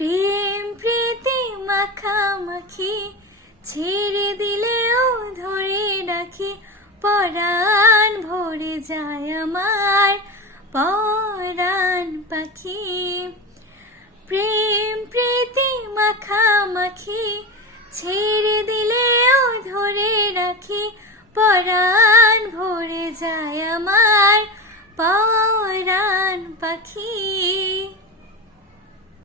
প্রেম প্রীতি মাখামাখি ছেড়ে দিলেও ধরে রাখি, পরাণ ভরে যায় আমার পরাণ পাখি। প্রেম প্রীতি মাখামাখি ছেড়ে দিলেও ধরে রাখি, পরাণ ভরে যায় আমার পরাণ পাখি।